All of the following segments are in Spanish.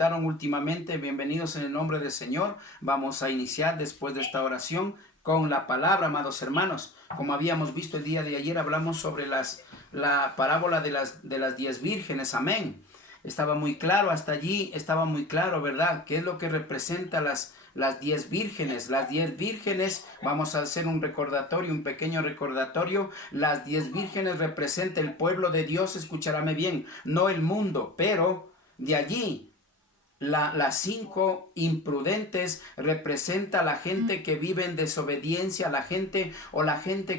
conectaron últimamente, bienvenidos en el nombre del Señor. Vamos a iniciar después de esta oración con la palabra, amados hermanos. Como habíamos visto el día de ayer, hablamos sobre la parábola de las 10 vírgenes. Amén. Estaba muy claro, hasta allí estaba muy claro, ¿verdad? ¿Qué es lo que representa las 10 vírgenes? Las 10 vírgenes, vamos a hacer un recordatorio, un pequeño recordatorio. Las 10 vírgenes representan el pueblo de Dios, escúchame bien, no el mundo, pero de allí las 5 imprudentes representa a la gente que vive en desobediencia, la gente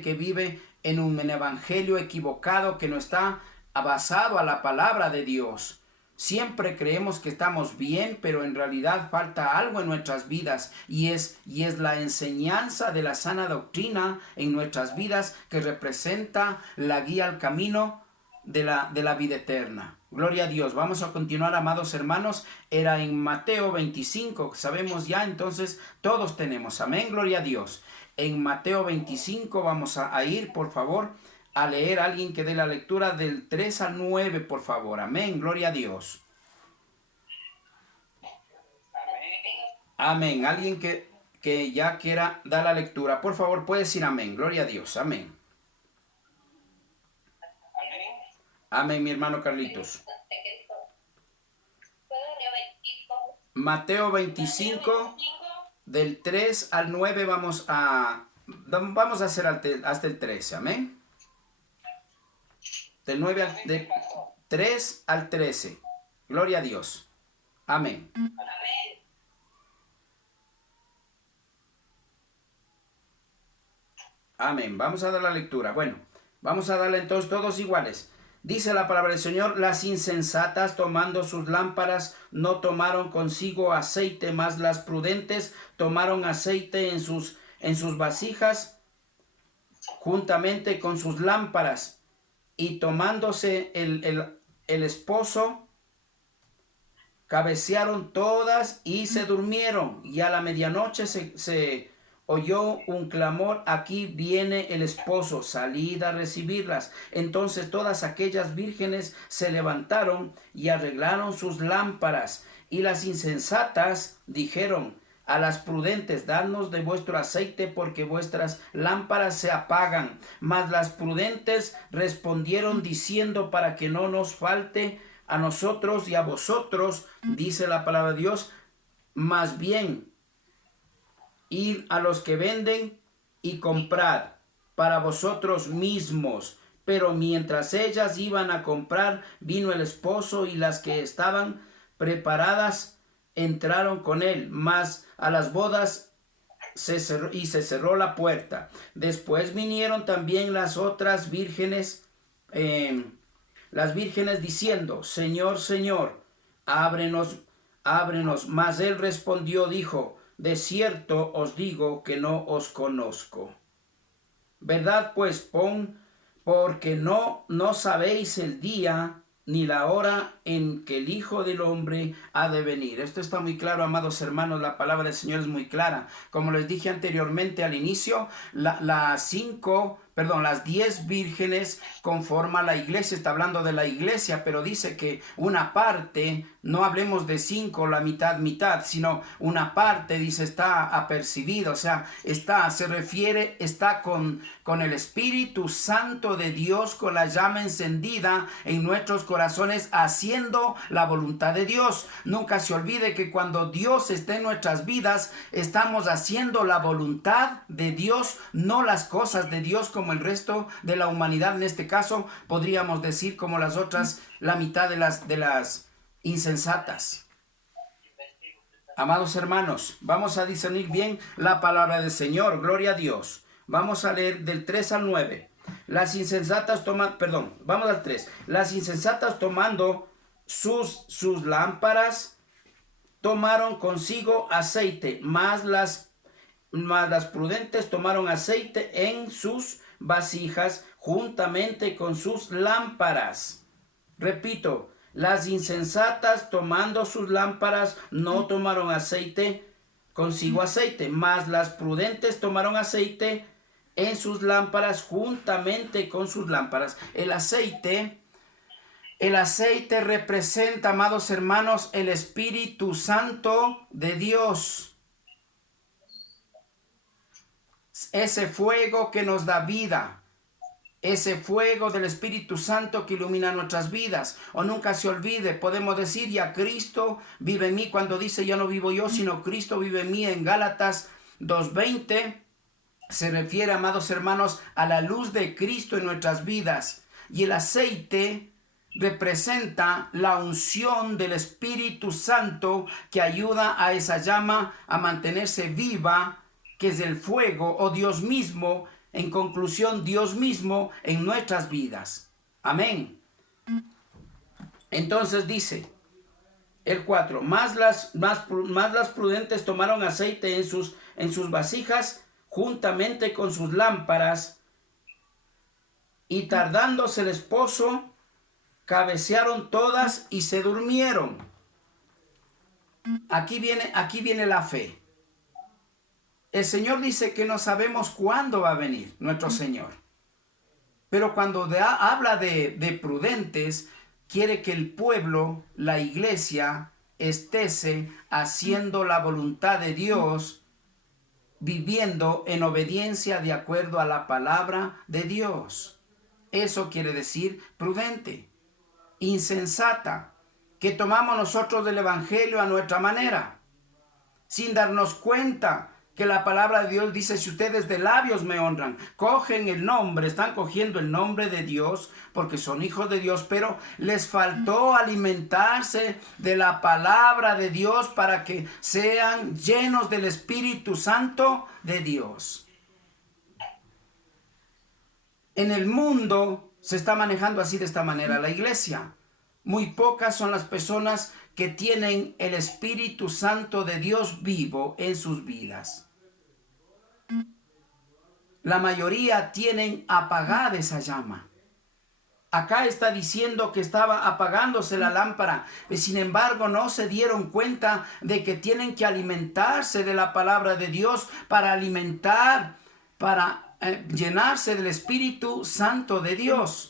que vive en un evangelio equivocado que no está basado a la palabra de Dios. Siempre creemos que estamos bien, pero en realidad falta algo en nuestras vidas y es la enseñanza de la sana doctrina en nuestras vidas que representa la guía al camino de la vida eterna. Gloria a Dios. Vamos a continuar, amados hermanos. Era en Mateo 25, sabemos ya, entonces todos tenemos. Amén, gloria a Dios. En Mateo 25 vamos a ir, por favor, a leer. Alguien que dé la lectura del 3 al 9, por favor. Amén, gloria a Dios. Amén. Alguien que ya quiera dar la lectura, por favor, puede decir amén. Gloria a Dios. Amén. Amén, mi hermano Carlitos. Mateo 25, del 3 al 9 vamos a hacer hasta el 13, amén. Del 3 al 13. Gloria a Dios. Amén. Amén. Vamos a dar la lectura. Bueno, vamos a darle entonces todos iguales. Dice la palabra del Señor: las insensatas, tomando sus lámparas, no tomaron consigo aceite, mas las prudentes tomaron aceite en sus vasijas juntamente con sus lámparas. Y tomándose el esposo, cabecearon todas y se durmieron. Y a la medianoche se oyó un clamor: aquí viene el esposo, salid a recibirlas. Entonces todas aquellas vírgenes se levantaron y arreglaron sus lámparas. Y las insensatas dijeron a las prudentes: dadnos de vuestro aceite, porque vuestras lámparas se apagan. Mas las prudentes respondieron diciendo: para que no nos falte a nosotros y a vosotros, dice la palabra de Dios, más bien id a los que venden y comprad para vosotros mismos. Pero mientras ellas iban a comprar, vino el esposo, y las que estaban preparadas entraron con él, mas a las bodas se cerró la puerta. Después vinieron también las otras vírgenes, diciendo: Señor, Señor, ábrenos. Mas él respondió, dijo: de cierto os digo que no os conozco. Verdad pues, porque no sabéis el día ni la hora en que el Hijo del Hombre ha de venir. Esto está muy claro, amados hermanos. La palabra del Señor es muy clara. Como les dije anteriormente al inicio, las 10 vírgenes conforman la iglesia. Está hablando de la iglesia, pero dice que una parte, no hablemos de 5, la mitad, sino una parte, dice, está apercibida, o sea, se refiere, está con el Espíritu Santo de Dios, con la llama encendida en nuestros corazones, haciendo la voluntad de Dios. Nunca se olvide que cuando Dios está en nuestras vidas, estamos haciendo la voluntad de Dios, no las cosas de Dios como el resto de la humanidad. En este caso podríamos decir como las otras, la mitad de las insensatas. Amados hermanos, vamos a discernir bien la palabra del Señor. Gloria a Dios. Vamos a leer del 3 al 9. Las insensatas vamos al 3. Las insensatas, tomando sus lámparas, tomaron consigo aceite, mas las prudentes tomaron aceite en sus vasijas juntamente con sus lámparas. Repito, las insensatas, tomando sus lámparas, no tomaron consigo aceite, mas las prudentes tomaron aceite en sus lámparas juntamente con sus lámparas. El aceite El aceite representa, amados hermanos, el Espíritu Santo de Dios. Ese fuego que nos da vida. Ese fuego del Espíritu Santo que ilumina nuestras vidas. O nunca se olvide, podemos decir, ya Cristo vive en mí. Cuando dice ya no vivo yo, sino Cristo vive en mí, en Gálatas 2:20, se refiere, amados hermanos, a la luz de Cristo en nuestras vidas. Y el aceite representa la unción del Espíritu Santo que ayuda a esa llama a mantenerse viva, que es el fuego o Dios mismo. En conclusión, Dios mismo en nuestras vidas. Amén. Entonces dice el 4, más las prudentes tomaron aceite en sus vasijas juntamente con sus lámparas, y tardándose el esposo, cabecearon todas y se durmieron. Aquí viene la fe. El Señor dice que no sabemos cuándo va a venir nuestro Señor. Pero cuando habla de prudentes, quiere que el pueblo, la iglesia, estése haciendo la voluntad de Dios, viviendo en obediencia de acuerdo a la palabra de Dios. Eso quiere decir prudente, insensata, que tomamos nosotros del Evangelio a nuestra manera, sin darnos cuenta que la palabra de Dios dice, si ustedes de labios me honran, cogen el nombre, están cogiendo el nombre de Dios porque son hijos de Dios, pero les faltó alimentarse de la palabra de Dios para que sean llenos del Espíritu Santo de Dios. En el mundo se está manejando así, de esta manera, la iglesia. Muy pocas son las personas que tienen el Espíritu Santo de Dios vivo en sus vidas. La mayoría tienen apagada esa llama. Acá está diciendo que estaba apagándose la lámpara, sin embargo no se dieron cuenta de que tienen que alimentarse de la palabra de Dios para llenarse del Espíritu Santo de Dios.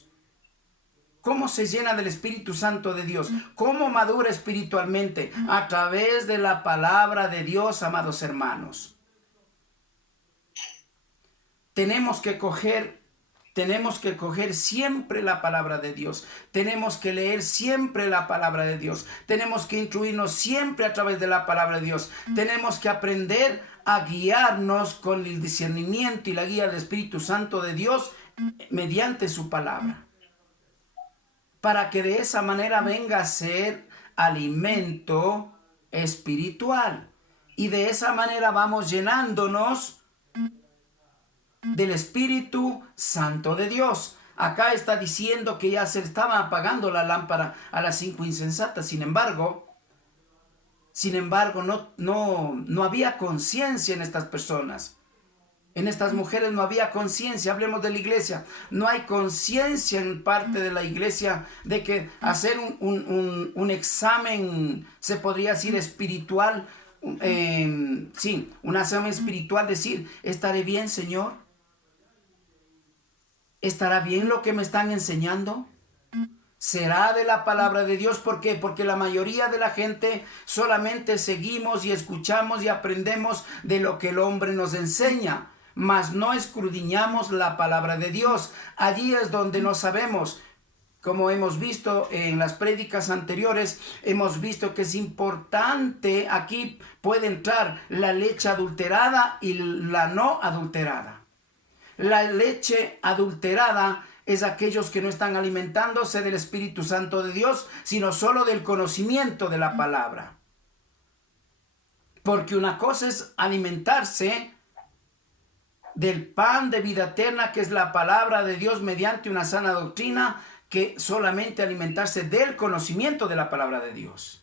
¿Cómo se llena del Espíritu Santo de Dios? ¿Cómo madura espiritualmente? A través de la palabra de Dios, amados hermanos. Tenemos que coger siempre la palabra de Dios. Tenemos que leer siempre la palabra de Dios. Tenemos que instruirnos siempre a través de la palabra de Dios. Tenemos que aprender a guiarnos con el discernimiento y la guía del Espíritu Santo de Dios mediante su palabra, para que de esa manera venga a ser alimento espiritual. Y de esa manera vamos llenándonos del Espíritu Santo de Dios. Acá está diciendo que ya se estaba apagando la lámpara a las 5 insensatas. Sin embargo, no había conciencia en estas personas. En estas mujeres no había conciencia. Hablemos de la iglesia. No hay conciencia en parte de la iglesia de que hacer un examen, se podría decir espiritual, un examen espiritual, decir, ¿estaré bien, Señor? ¿Estará bien lo que me están enseñando? ¿Será de la palabra de Dios? ¿Por qué? Porque la mayoría de la gente solamente seguimos y escuchamos y aprendemos de lo que el hombre nos enseña, mas no escudriñamos la palabra de Dios. Allí es donde no sabemos. Como hemos visto en las prédicas anteriores, hemos visto que es importante, aquí puede entrar la leche adulterada y la no adulterada. La leche adulterada es aquellos que no están alimentándose del Espíritu Santo de Dios, sino solo del conocimiento de la palabra. Porque una cosa es alimentarse del pan de vida eterna, que es la palabra de Dios mediante una sana doctrina, que solamente alimentarse del conocimiento de la palabra de Dios.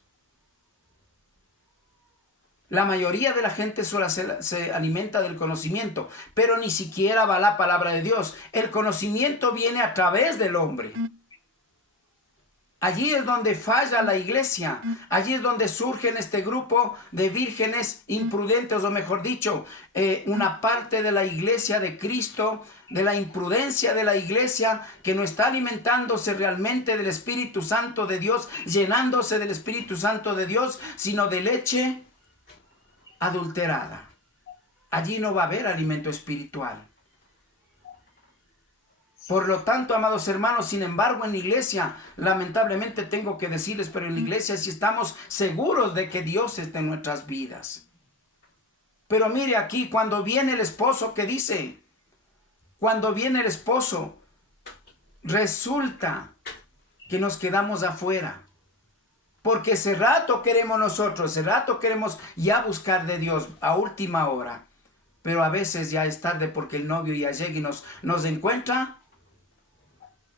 La mayoría de la gente solo se alimenta del conocimiento, pero ni siquiera va la palabra de Dios. El conocimiento viene a través del hombre. Allí es donde falla la iglesia. Allí es donde surgen este grupo de vírgenes imprudentes, o mejor dicho, una parte de la iglesia de Cristo de la imprudencia de la iglesia que no está alimentándose realmente del Espíritu Santo de Dios, llenándose del Espíritu Santo de Dios, sino de leche adulterada. Allí no va a haber alimento espiritual. Por lo tanto, amados hermanos, sin embargo, en la iglesia, lamentablemente tengo que decirles, pero en la iglesia sí estamos seguros de que Dios está en nuestras vidas. Pero mire aquí, cuando viene el esposo, ¿qué dice? Cuando viene el esposo, resulta que nos quedamos afuera. Porque ese rato queremos nosotros, ese rato queremos ya buscar de Dios a última hora. Pero a veces ya es tarde porque el novio ya llega y nos encuentra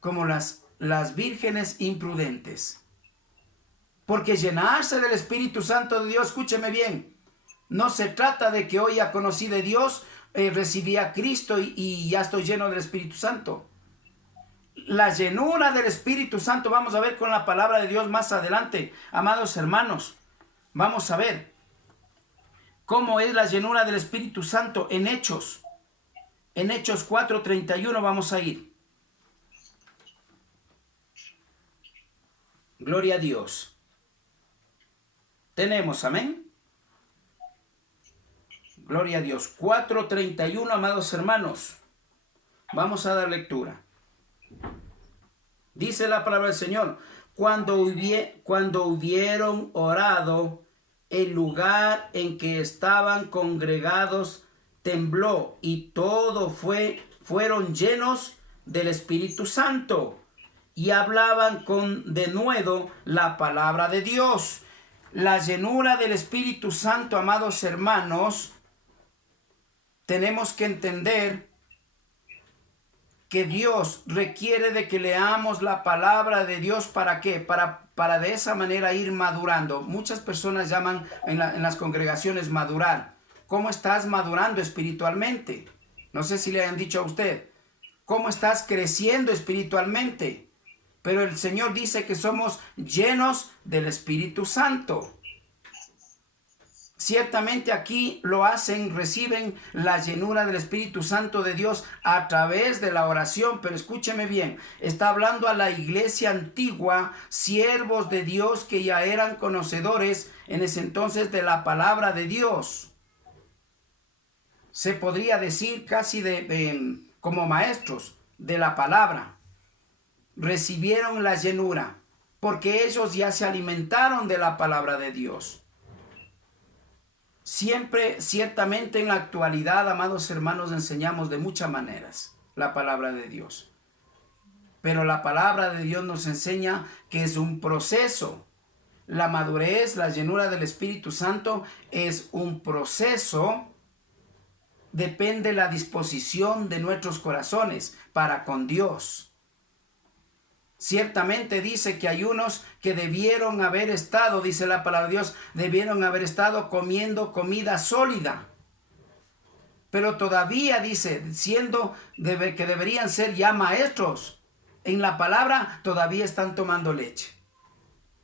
como las vírgenes imprudentes. Porque llenarse del Espíritu Santo de Dios, escúcheme bien, no se trata de que hoy ya conocí de Dios, recibí a Cristo y ya estoy lleno del Espíritu Santo. La llenura del Espíritu Santo, vamos a ver con la palabra de Dios más adelante, amados hermanos. Vamos a ver cómo es la llenura del Espíritu Santo en Hechos. En Hechos 4:31 vamos a ir. Gloria a Dios. Tenemos, amén. Gloria a Dios. 4:31, amados hermanos. Vamos a dar lectura. Dice la palabra del Señor. Cuando hubieron orado, el lugar en que estaban congregados tembló y fueron llenos del Espíritu Santo y hablaban con denuedo la palabra de Dios. La llenura del Espíritu Santo, amados hermanos, tenemos que entender que Dios requiere de que leamos la palabra de Dios. ¿Para qué? Para de esa manera ir madurando. Muchas personas llaman en las congregaciones madurar. ¿Cómo estás madurando espiritualmente? No sé si le han dicho a usted. ¿Cómo estás creciendo espiritualmente? Pero el Señor dice que somos llenos del Espíritu Santo. Ciertamente aquí lo hacen, reciben la llenura del Espíritu Santo de Dios a través de la oración. Pero escúcheme bien, está hablando a la iglesia antigua, siervos de Dios que ya eran conocedores en ese entonces de la palabra de Dios. Se podría decir casi como maestros de la palabra. Recibieron la llenura porque ellos ya se alimentaron de la palabra de Dios. Siempre, ciertamente en la actualidad, amados hermanos, enseñamos de muchas maneras la palabra de Dios. Pero la palabra de Dios nos enseña que es un proceso. La madurez, la llenura del Espíritu Santo es un proceso. Depende de la disposición de nuestros corazones para con Dios. Ciertamente dice que hay unos que debieron haber estado, dice la palabra de Dios, debieron haber estado comiendo comida sólida. Pero todavía dice, que deberían ser ya maestros en la palabra, todavía están tomando leche.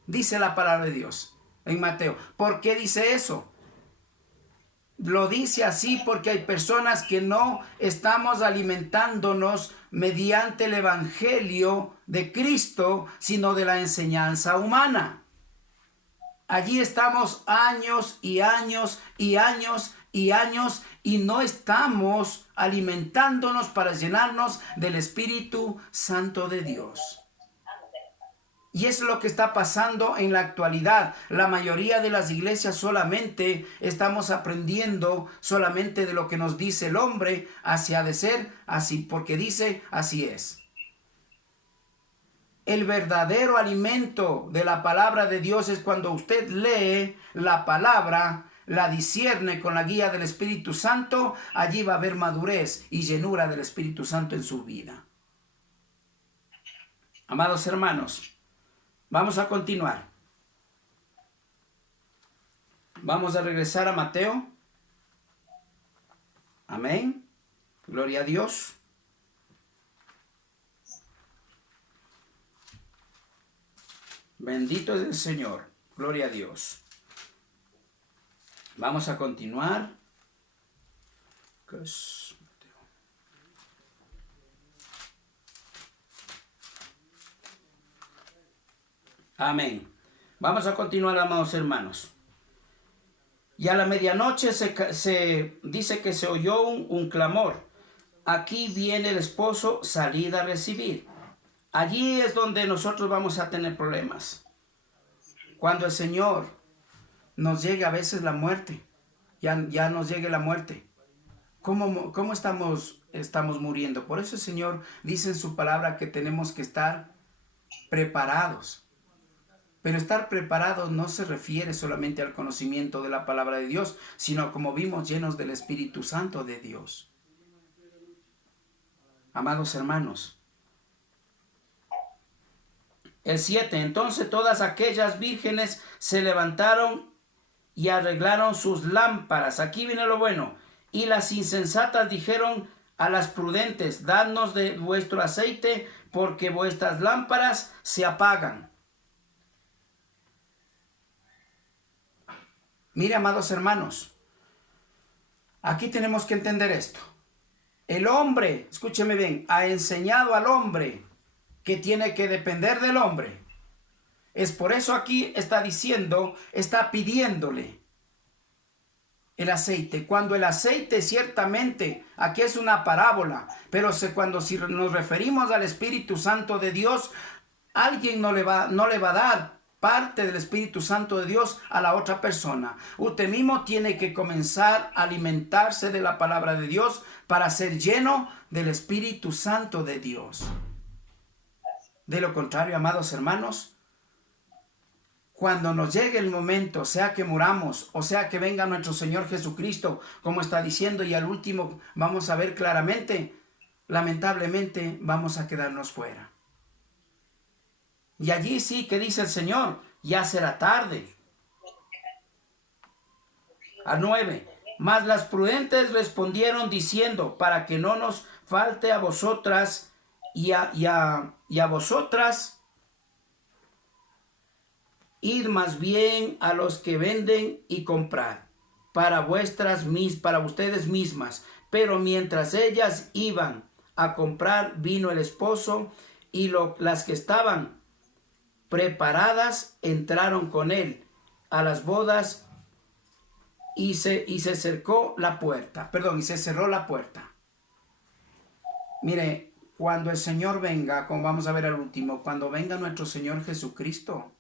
Dice la palabra de Dios en Mateo. ¿Por qué dice eso? Lo dice así porque hay personas que no estamos alimentándonos mediante el Evangelio de Cristo, sino de la enseñanza humana. Allí estamos años y años y años y años y no estamos alimentándonos para llenarnos del Espíritu Santo de Dios. Y es lo que está pasando en la actualidad. La mayoría de las iglesias solamente estamos aprendiendo solamente de lo que nos dice el hombre, así ha de ser, así porque dice, así es. El verdadero alimento de la palabra de Dios es cuando usted lee la palabra, la discierne con la guía del Espíritu Santo, allí va a haber madurez y llenura del Espíritu Santo en su vida. Amados hermanos, vamos a continuar. Vamos a regresar a Mateo. Amén. Gloria a Dios. Bendito es el Señor. Gloria a Dios. Vamos a continuar. Amén. Vamos a continuar, amados hermanos. Y a la medianoche se dice que se oyó un clamor. Aquí viene el esposo, salid a recibir. Allí es donde nosotros vamos a tener problemas. Cuando el Señor nos llegue a veces la muerte, ya nos llegue la muerte. ¿Cómo estamos muriendo? Por eso el Señor dice en su palabra que tenemos que estar preparados. Pero estar preparados no se refiere solamente al conocimiento de la palabra de Dios, sino, como vimos, llenos del Espíritu Santo de Dios. Amados hermanos, el 7. Entonces todas aquellas vírgenes se levantaron y arreglaron sus lámparas. Aquí viene lo bueno. Y las insensatas dijeron a las prudentes: dadnos de vuestro aceite, porque vuestras lámparas se apagan. Mire, amados hermanos, aquí tenemos que entender esto. El hombre, escúcheme bien, ha enseñado al hombre que tiene que depender del hombre. Es por eso aquí está diciendo, está pidiéndole el aceite. Cuando el aceite, ciertamente, aquí es una parábola, pero cuando si nos referimos al Espíritu Santo de Dios, alguien no le va a dar parte del Espíritu Santo de Dios a la otra persona. Usted mismo tiene que comenzar a alimentarse de la palabra de Dios para ser lleno del Espíritu Santo de Dios. De lo contrario, amados hermanos, cuando nos llegue el momento, sea que muramos o sea que venga nuestro Señor Jesucristo, como está diciendo, y al último vamos a ver claramente, lamentablemente vamos a quedarnos fuera. Y allí sí que dice el Señor, ya será tarde. Al 9. Mas las prudentes respondieron diciendo: para que no nos falte a vosotras y a vosotras, id más bien a los que venden y comprad para ustedes mismas. Pero mientras ellas iban a comprar, vino el esposo, y las que estaban preparadas entraron con él a las bodas, y se cerró la puerta. Mire, cuando el Señor venga, como vamos a ver al último, cuando venga nuestro Señor Jesucristo,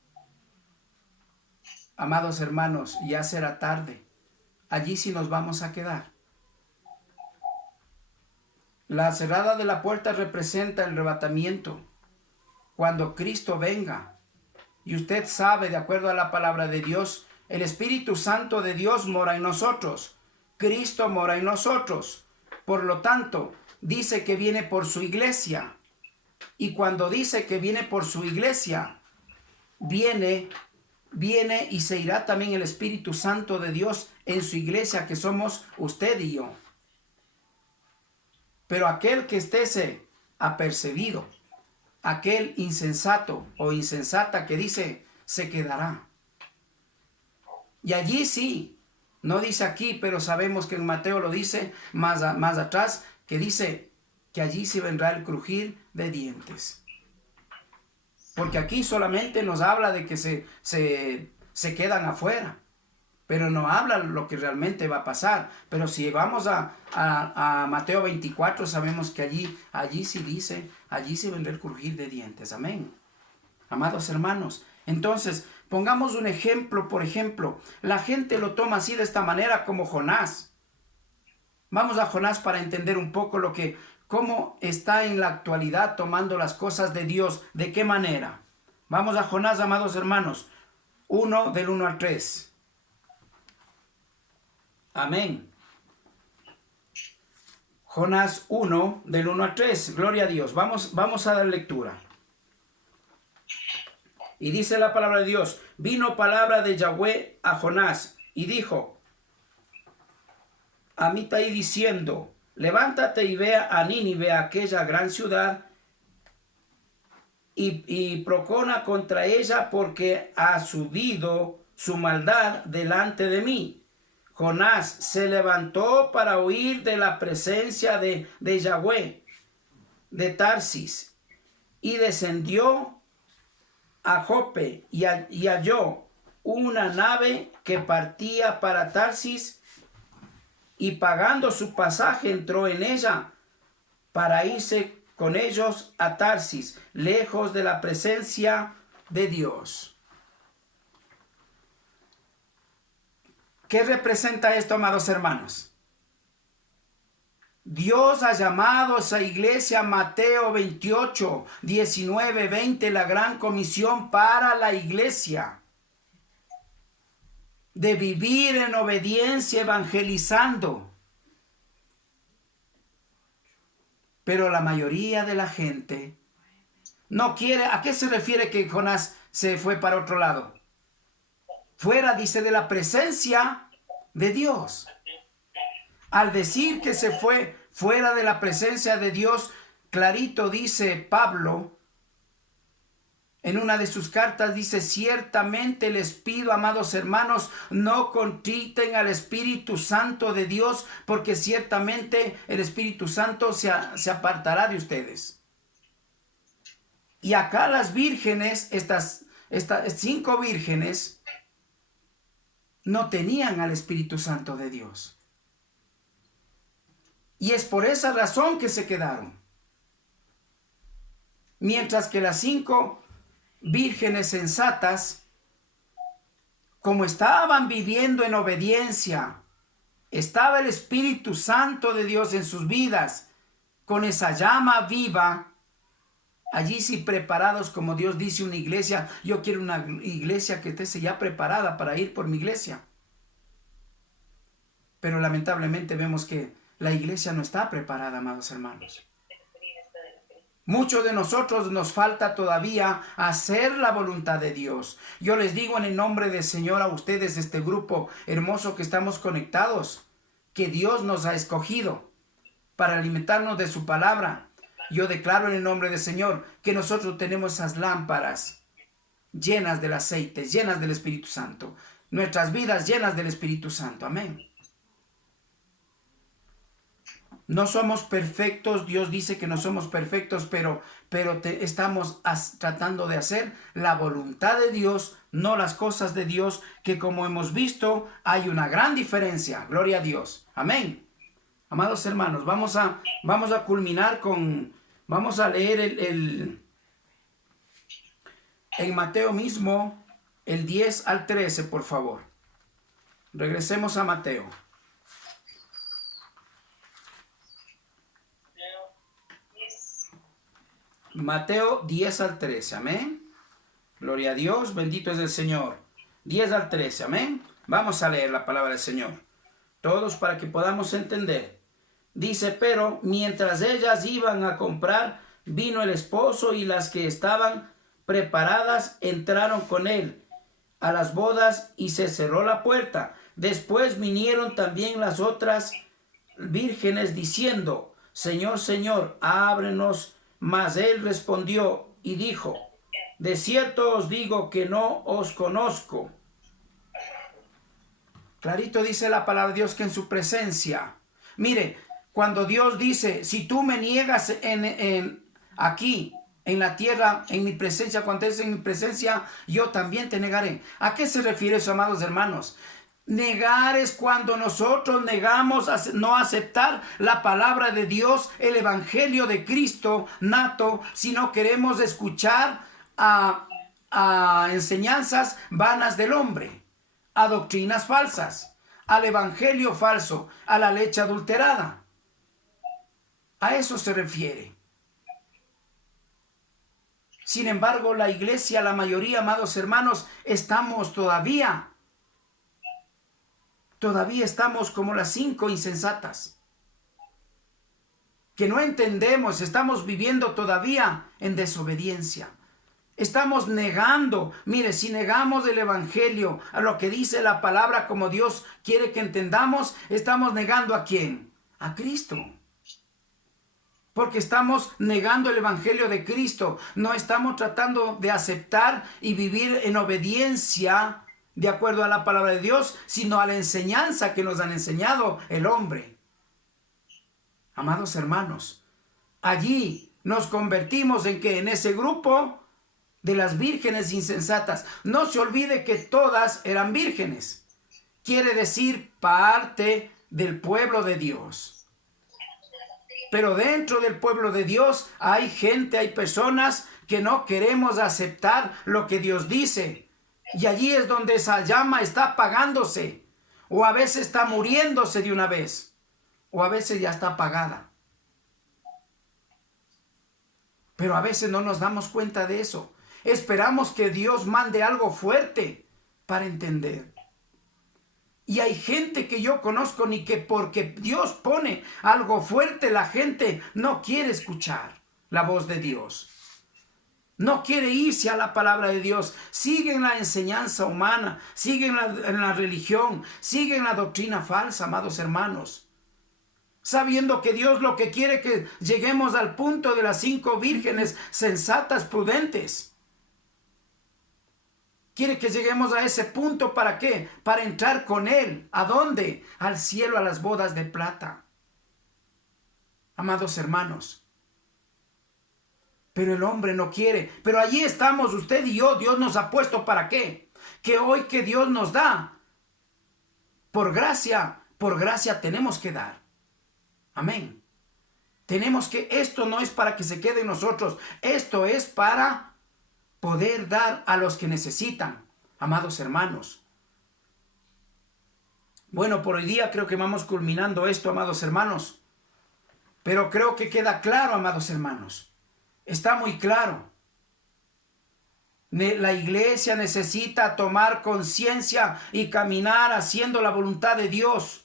amados hermanos, ya será tarde. Allí sí nos vamos a quedar. La cerrada de la puerta representa el arrebatamiento. Cuando Cristo venga, y usted sabe, de acuerdo a la palabra de Dios, el Espíritu Santo de Dios mora en nosotros. Cristo mora en nosotros. Por lo tanto, dice que viene por su iglesia. Y cuando dice que viene por su iglesia, viene y se irá también el Espíritu Santo de Dios en su iglesia, que somos usted y yo. Pero aquel que esté apercibido, aquel insensato o insensata que dice, se quedará. Y allí sí, no dice aquí, pero sabemos que en Mateo lo dice más atrás, que dice que allí sí vendrá el crujir de dientes. Porque aquí solamente nos habla de que se quedan afuera, pero no habla lo que realmente va a pasar. Pero si vamos a Mateo 24, sabemos que allí sí dice, allí sí vendrá el crujir de dientes. Amén. Amados hermanos, entonces pongamos un ejemplo. Por ejemplo, la gente lo toma así, de esta manera, como Jonás. Vamos a Jonás para entender un poco cómo está en la actualidad tomando las cosas de Dios. ¿De qué manera? Vamos a Jonás, amados hermanos. 1, del 1 al 3. Amén. Jonás 1, del 1 al 3. Gloria a Dios. Vamos a dar lectura. Y dice la palabra de Dios: vino palabra de Yahweh a Jonás y dijo: Amitai, diciendo: levántate y ve a Nínive, aquella gran ciudad, y procona contra ella, porque ha subido su maldad delante de mí. Jonás se levantó para huir de la presencia de Yahweh de Tarsis, y descendió a Jope y halló una nave que partía para Tarsis, y pagando su pasaje entró en ella para irse con ellos a Tarsis, lejos de la presencia de Dios. ¿Qué representa esto, amados hermanos? Dios ha llamado a esa iglesia, Mateo 28, 19, 20, la gran comisión para la iglesia, de vivir en obediencia evangelizando. Pero la mayoría de la gente no quiere. ¿A qué se refiere que Jonás se fue para otro lado? Fuera, dice, de la presencia de Dios. Al decir que se fue fuera de la presencia de Dios, clarito dice Pablo, en una de sus cartas dice: ciertamente les pido, amados hermanos, no contriten al Espíritu Santo de Dios, porque ciertamente el Espíritu Santo se apartará de ustedes. Y acá las vírgenes, estas 5 vírgenes, no tenían al Espíritu Santo de Dios. Y es por esa razón que se quedaron. Mientras que las 5 vírgenes sensatas, como estaban viviendo en obediencia, estaba el Espíritu Santo de Dios en sus vidas, con esa llama viva, allí sí preparados, como Dios dice, una iglesia. Yo quiero una iglesia que esté ya preparada para ir por mi iglesia. Pero lamentablemente vemos que la iglesia no está preparada, amados hermanos. Muchos de nosotros nos falta todavía hacer la voluntad de Dios. Yo les digo en el nombre del Señor a ustedes, este grupo hermoso que estamos conectados, que Dios nos ha escogido para alimentarnos de su palabra. Yo declaro en el nombre del Señor que nosotros tenemos esas lámparas llenas del aceite, llenas del Espíritu Santo. Nuestras vidas llenas del Espíritu Santo. Amén. No somos perfectos. Dios dice que no somos perfectos, pero estamos tratando de hacer la voluntad de Dios, no las cosas de Dios, que como hemos visto hay una gran diferencia. Gloria a Dios. Amén. Amados hermanos, vamos a culminar vamos a leer en Mateo mismo, el 10 al 13, por favor. Regresemos a Mateo. Mateo 10 al 13, amén. Gloria a Dios, bendito es el Señor. 10 al 13, amén. Vamos a leer la palabra del Señor, todos, para que podamos entender. Dice: pero mientras ellas iban a comprar, vino el esposo, y las que estaban preparadas entraron con él a las bodas, y se cerró la puerta. Después vinieron también las otras vírgenes diciendo: Señor, Señor, ábrenos. Mas él respondió y dijo: de cierto os digo que no os conozco. Clarito dice la palabra de Dios que en su presencia. Mire, cuando Dios dice: si tú me niegas aquí en la tierra, en mi presencia, cuando estés en mi presencia, yo también te negaré. ¿A qué se refiere eso, amados hermanos? Negar es cuando nosotros negamos no aceptar la palabra de Dios, el evangelio de Cristo nato, si no queremos escuchar a enseñanzas vanas del hombre, a doctrinas falsas, al evangelio falso, a la leche adulterada. A eso se refiere. Sin embargo, la iglesia, la mayoría, amados hermanos, estamos todavía estamos como las 5 insensatas, que no entendemos. Estamos viviendo todavía en desobediencia. Estamos negando. Mire, si negamos el evangelio, a lo que dice la palabra como Dios quiere que entendamos, estamos negando ¿a quién? A Cristo. Porque estamos negando el evangelio de Cristo. No estamos tratando de aceptar y vivir en obediencia de acuerdo a la palabra de Dios, sino a la enseñanza que nos han enseñado el hombre. Amados hermanos, allí nos convertimos en que en ese grupo de las vírgenes insensatas. No se olvide que todas eran vírgenes. Quiere decir parte del pueblo de Dios. Pero dentro del pueblo de Dios hay gente, hay personas que no queremos aceptar lo que Dios dice. Y allí es donde esa llama está apagándose. O a veces está muriéndose de una vez. O a veces ya está apagada. Pero a veces no nos damos cuenta de eso. Esperamos que Dios mande algo fuerte para entender. Y hay gente que yo conozco ni que porque Dios pone algo fuerte, la gente no quiere escuchar la voz de Dios. No quiere irse a la palabra de Dios. Siguen la enseñanza humana, siguen en la religión, siguen la doctrina falsa, amados hermanos. Sabiendo que Dios lo que quiere es que lleguemos al punto de las 5 vírgenes sensatas, prudentes. Quiere que lleguemos a ese punto, ¿para qué? Para entrar con Él. ¿A dónde? Al cielo, a las bodas de plata. Amados hermanos. Pero el hombre no quiere. Pero allí estamos usted y yo. Dios nos ha puesto ¿para qué? Que hoy que Dios nos da, por gracia tenemos que dar. Amén. Tenemos que, esto no es para que se quede en nosotros. Esto es para poder dar a los que necesitan, amados hermanos. Bueno, por hoy día creo que vamos culminando esto, amados hermanos. Pero creo que queda claro, amados hermanos. Está muy claro. La iglesia necesita tomar conciencia y caminar haciendo la voluntad de Dios.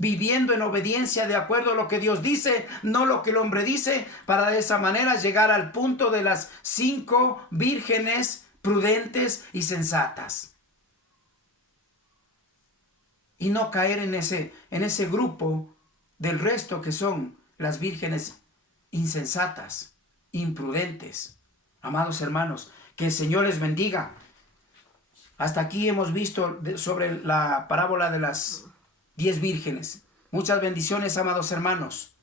Viviendo en obediencia de acuerdo a lo que Dios dice, no lo que el hombre dice, para de esa manera llegar al punto de las 5 vírgenes prudentes y sensatas. Y no caer en ese grupo del resto que son las vírgenes insensatas, imprudentes. Amados hermanos, que el Señor les bendiga. Hasta aquí hemos visto sobre la parábola de las 10 vírgenes. Muchas bendiciones, amados hermanos.